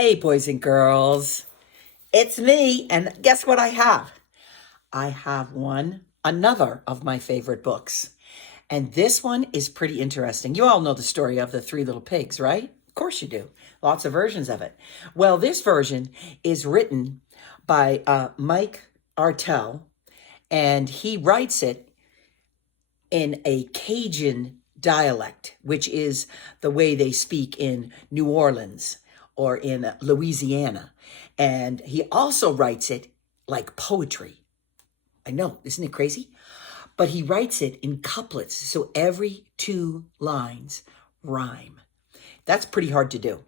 Hey, boys and girls, it's me, and guess what I have? I have another of my favorite books. And this one is pretty interesting. You all know the story of the three little pigs, right? Of course you do. Lots of versions of it. Well, this version is written by Mike Artell, and he writes it in a Cajun dialect, which is the way they speak in New Orleans or in Louisiana. And he also writes it like poetry. I know, isn't it crazy? But he writes it in couplets, so every two lines rhyme. That's pretty hard to do.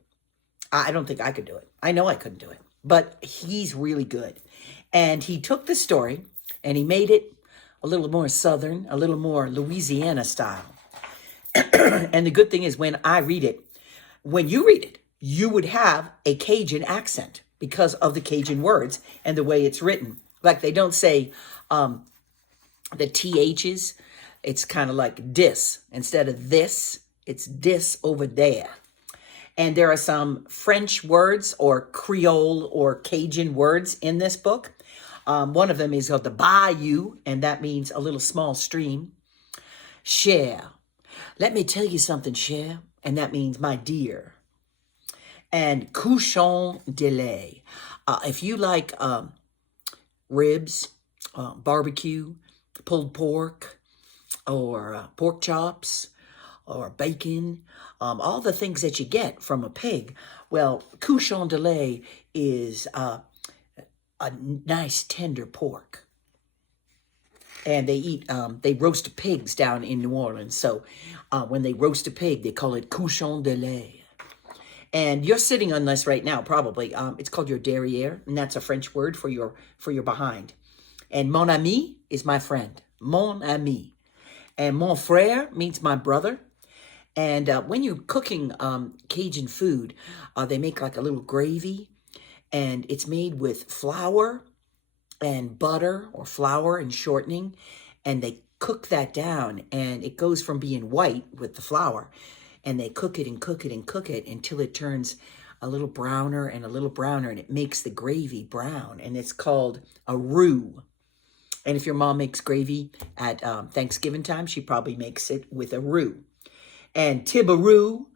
I don't think I could do it. I know I couldn't do it, but he's really good. And he took the story and he made it a little more Southern, a little more Louisiana style. And the good thing is when you read it, you would have a Cajun accent because of the Cajun words and the way it's written. Like they don't say the THs. It's kind of like dis. Instead of this, it's dis over there. And there are some French words or Creole or Cajun words in this book. One of them is called the bayou, and that means a little small stream. Cher. Let me tell you something, cher. And that means my dear. And cochon de lait. If you like ribs, barbecue, pulled pork, or pork chops, or bacon, all the things that you get from a pig. Well, cochon de lait is a nice tender pork. And they roast pigs down in New Orleans. So when they roast a pig, they call it cochon de lait. And you're sitting on this right now, probably. It's called your derrière, and that's a French word for your behind. And mon ami is my friend, mon ami. And mon frère means my brother. And when you're cooking Cajun food, they make like a little gravy, and it's made with flour and butter or flour and shortening, and they cook that down, and it goes from being white with the flour, and they cook it and cook it and cook it until it turns a little browner and a little browner, and it makes the gravy brown, and it's called a roux. And if your mom makes gravy at Thanksgiving time, she probably makes it with a roux. And Thibodeau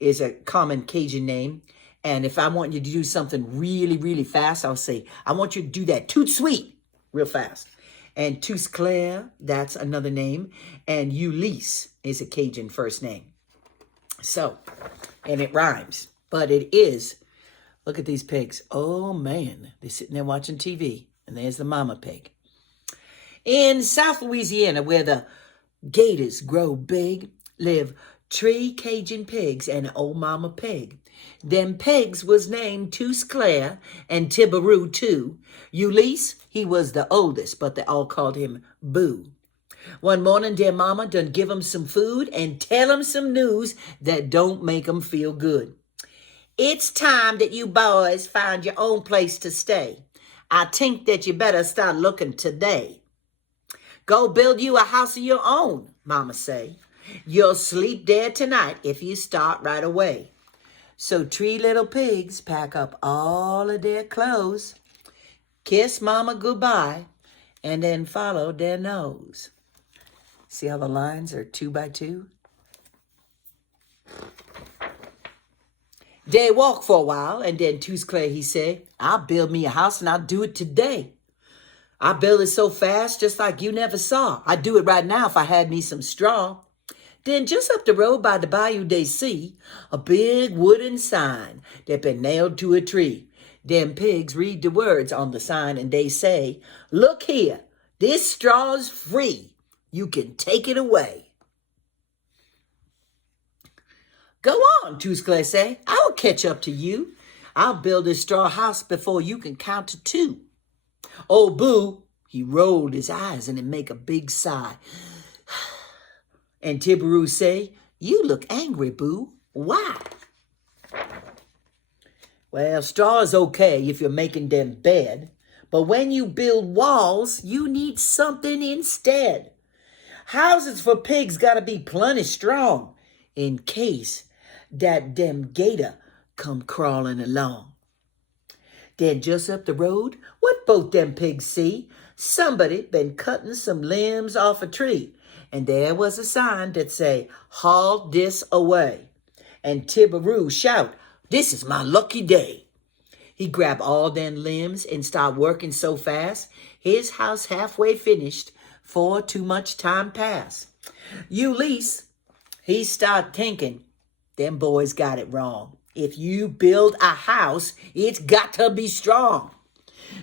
is a common Cajun name. And if I want you to do something really, really fast, I'll say, I want you to do that tout sweet real fast. And Tous Clair, that's another name. And Ulysse is a Cajun first name. So, and it rhymes. But it is, look at these pigs. Oh, man. They're sitting there watching TV. And there's the mama pig. In South Louisiana, where the gators grow big, live 3 Cajun pigs and an old mama pig. Them pigs was named Tous Clair and Thibodeau too. Ulysse, he was the oldest, but they all called him Boo. One morning, their mama done give him some food and tell him some news that don't make him feel good. It's time that you boys find your own place to stay. I think that you better start looking today. Go build you a house of your own, mama say. You'll sleep there tonight if you start right away. So 3 little pigs pack up all of their clothes, kiss mama goodbye, and then follow their nose. See how the lines are 2 by 2? They walk for a while, and then Tous Clair, he said, I'll build me a house and I'll do it today. I build it so fast, just like you never saw. I'd do it right now if I had me some straw. Then just up the road by the bayou they see a big wooden sign that been nailed to a tree. Them pigs read the words on the sign and they say, look here, this straw's free. You can take it away. Go on, Tous Clair say. I'll catch up to you. I'll build this straw house before you can count to 2. Old Boo, he rolled his eyes and make a big sigh. And Thibodeau say, you look angry, Boo. Why? Well, straw is okay if you're making them bed. But when you build walls, you need something instead. Houses for pigs got to be plenty strong in case that dem gator come crawling along. Then just up the road, what both them pigs see? Somebody been cutting some limbs off a tree, and there was a sign that say, "Haul this away." And Tibberoo shout, "This is my lucky day." He grabbed all them limbs and start working so fast, his house halfway finished, for too much time pass. Ulysses, he start thinking, them boys got it wrong. If you build a house, it's got to be strong.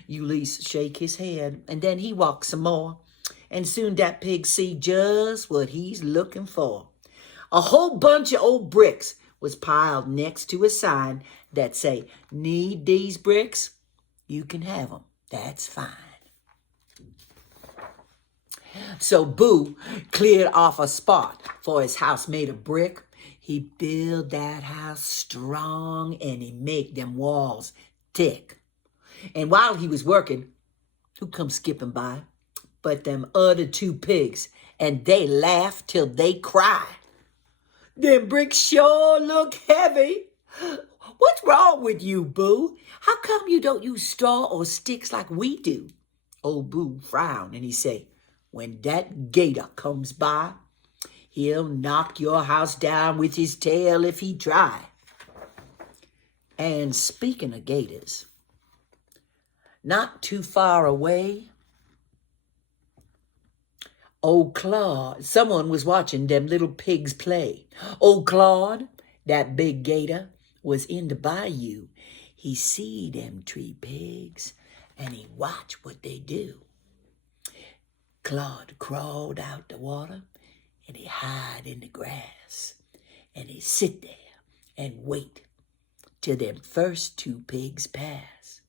Ulysses shake his head, and then he walks some more, and soon that pig see just what he's looking for. A whole bunch of old bricks was piled next to a sign that say, "Need these bricks? You can have them. That's fine." So Boo cleared off a spot for his house made of brick. He built that house strong, and he make them walls thick. And while he was working, who come skipping by? But them other two pigs, and they laugh till they cry. "Them bricks sure look heavy. What's wrong with you, Boo? How come you don't use straw or sticks like we do?" Old Boo frowned and he say, "When that gator comes by, he'll knock your house down with his tail if he try." And speaking of gators, not too far away, old Claude, someone was watching them little pigs play. Old Claude, that big gator, was in the bayou. He see them three pigs, and he watch what they do. Claude crawled out the water, and he hide in the grass, and he sit there and wait till them first two pigs pass.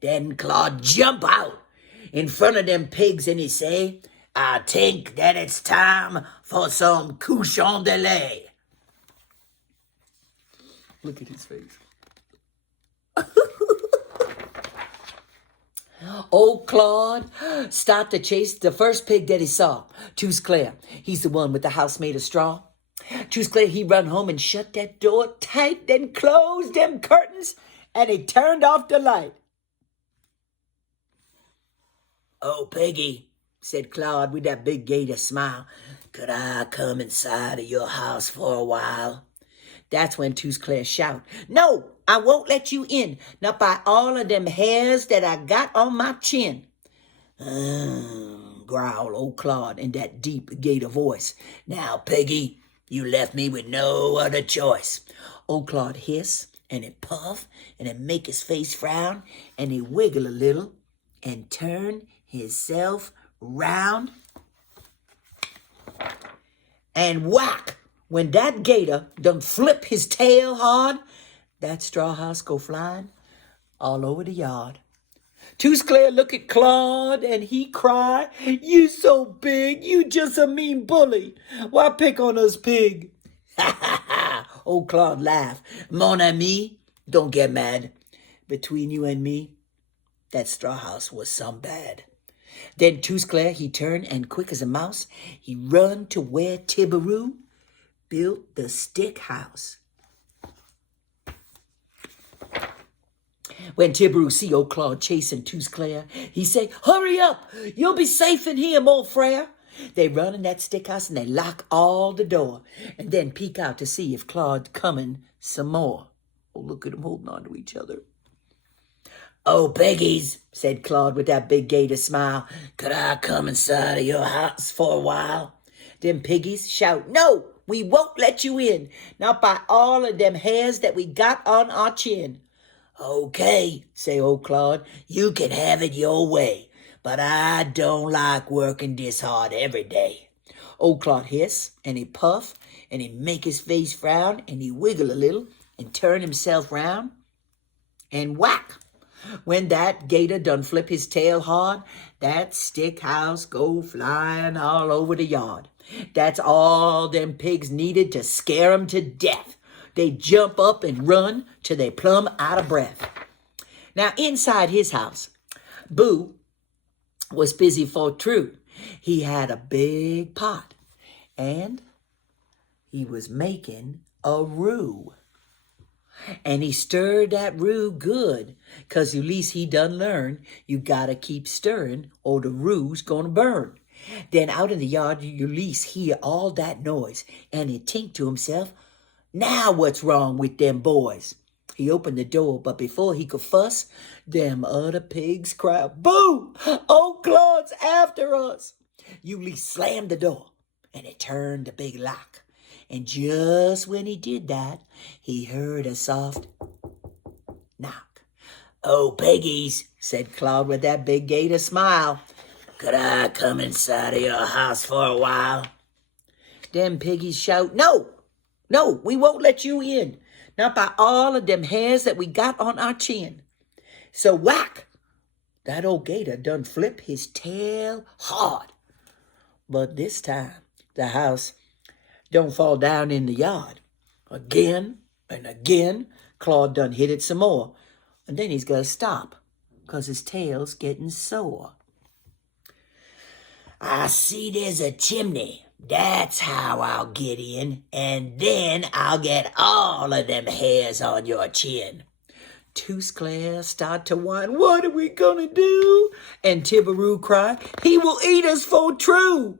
Then Claude jump out in front of them pigs, and he say, "I think that it's time for some couchon de lait." Look at his face. Old Claude stopped to chase the first pig that he saw, Clair. He's the one with the house made of straw. Clair, he run home and shut that door tight, then closed them curtains, and he turned off the light. "Oh, Peggy," said Claude with that big gator smile, "could I come inside of your house for a while?" That's when Clair shout, "No, I won't let you in, not by all of them hairs that I got on my chin." Growl old Claude in that deep gator voice. "Now, Peggy, you left me with no other choice." Old Claude hiss, and it puff, and it make his face frown, and he wiggle a little, and turn himself round, and whack! When that gator done flip his tail hard, that straw house go flying all over the yard. Clair look at Claude and he cry, "You so big, you just a mean bully. Why pick on us, pig?" "Ha ha ha!" Old Claude laugh. "Mon ami, don't get mad. Between you and me, that straw house was some bad." Then Clair, he turned, and quick as a mouse, he run to where Tibberoo built the stick house. When Tibberoo see old Claude chasing Clair, he say, "Hurry up! You'll be safe in here, mon frere." They run in that stick house and they lock all the door, and then peek out to see if Claude coming some more. Oh, look at them holding on to each other. "Oh, piggies," said Claude with that big gator smile, "could I come inside of your house for a while?" Them piggies shout, "No, we won't let you in, not by all of them hairs that we got on our chin." "Okay," say old Claude, "you can have it your way, but I don't like working this hard every day." Old Claude hiss, and he puff, and he make his face frown, and he wiggle a little, and turn himself round, and whack! When that gator done flip his tail hard, that stick house go flying all over the yard. That's all them pigs needed to scare 'em to death. They jump up and run till they plumb out of breath. Now, inside his house, Boo was busy for true. He had a big pot, and he was making a roux. And he stirred that roux good, 'cause at least he done learn you gotta keep stirring or the roux's gonna burn. Then out in the yard, Ulysses hear all that noise, and he think to himself, now what's wrong with them boys? He opened the door, but before he could fuss, them other pigs cried, boo! Old Claude's after us! Ulysses slammed the door, and it turned the big lock. And just when he did that, he heard a soft knock. Oh, piggies, said Claude with that big gator smile. Could I come inside of your house for a while? Them piggies shout, no, we won't let you in. Not by all of them hairs that we got on our chin. So whack, that old gator done flip his tail hard. But this time, the house don't fall down in the yard. Again and again, Claude done hit it some more. And then he's got to stop, 'cause his tail's getting sore. I see there's a chimney. That's how I'll get in, and then I'll get all of them hairs on your chin. Tusclair start to whine, what are we gonna do? And Tibaroo cry, he will eat us for true.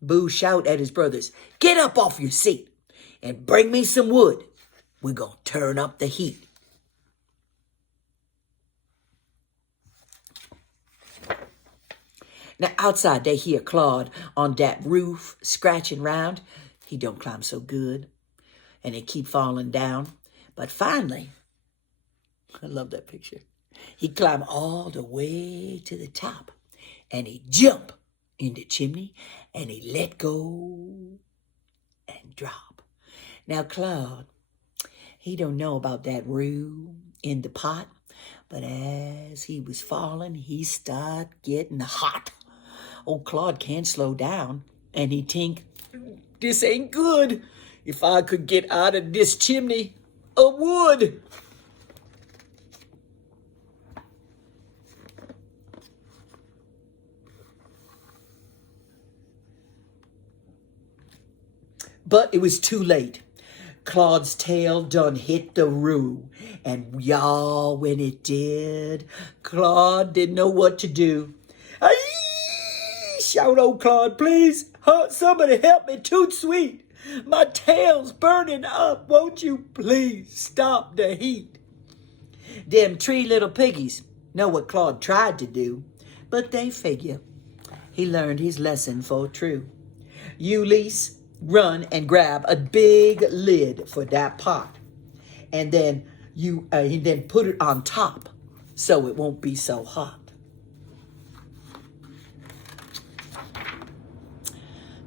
Boo shout at his brothers, get up off your seat and bring me some wood. We're gonna turn up the heat. Now outside they hear Claude on that roof scratching round. He don't climb so good, and they keep falling down. But finally, I love that picture, he climb all the way to the top, and he jump in the chimney, and he let go and drop. Now Claude, he don't know about that roux in the pot, but as he was falling, he start getting hot. Old Claude can't slow down, and he think, this ain't good. If I could get out of this chimney, I would. But it was too late. Claude's tail done hit the roux, and y'all, when it did, Claude didn't know what to do. Shout old Claude, please, somebody help me, toot sweet. My tail's burning up, won't you please stop the heat? Them 3 little piggies know what Claude tried to do, but they figure he learned his lesson for true. Ulysses run and grab a big lid for that pot, and then he then put it on top so it won't be so hot.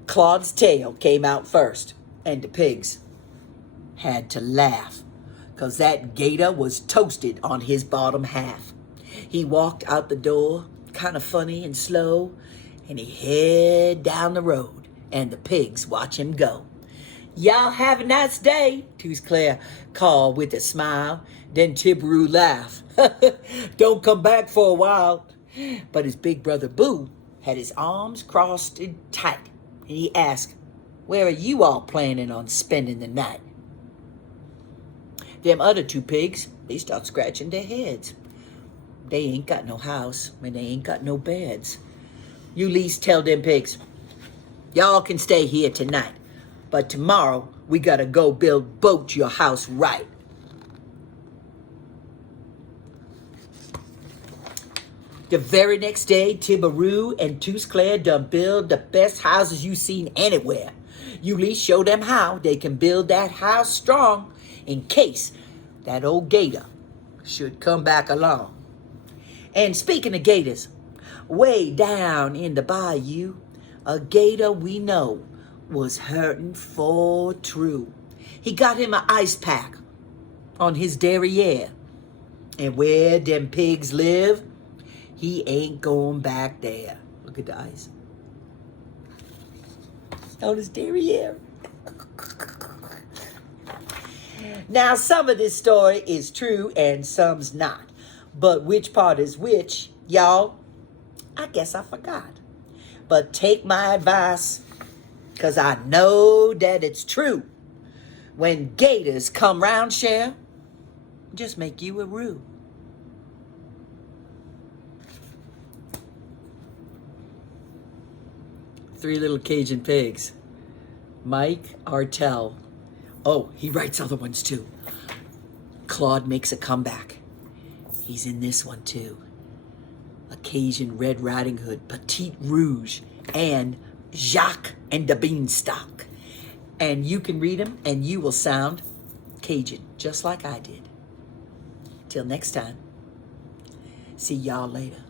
Claude's tail came out first, and the pigs had to laugh, 'cause that gator was toasted on his bottom half. He walked out the door, kind of funny and slow, and he head down the road, and the pigs watch him go. Y'all have a nice day, Tusclair called with a smile. Then Tibaroo laughed. Don't come back for a while. But his big brother Boo had his arms crossed tight, and he asked, where are you all planning on spending the night? Them other 2 pigs, they start scratching their heads. They ain't got no house, and they ain't got no beds. Ulysses tell them pigs, y'all can stay here tonight, but tomorrow we gotta go build your house right. The very next day, Tibaroo and Tusclair done build the best houses you seen anywhere. Ulysses show them how they can build that house strong in case that old gator should come back along. And speaking of gators, way down in the bayou, a gator we know was hurting for true. He got him an ice pack on his derriere. And where them pigs live, he ain't going back there. Look at the ice on his derriere. Now, some of this story is true and some's not. But which part is which, y'all, I guess I forgot. But take my advice, 'cause I know that it's true. When gators come round, share, just make you a roux. Three Little Cajun Pigs. Mike Artell. Oh, he writes other ones too. Claude makes a comeback. He's in this one too. Cajun Red Riding Hood, Petite Rouge, and Jacques and the Beanstalk. And you can read them and you will sound Cajun, just like I did. Till next time, see y'all later.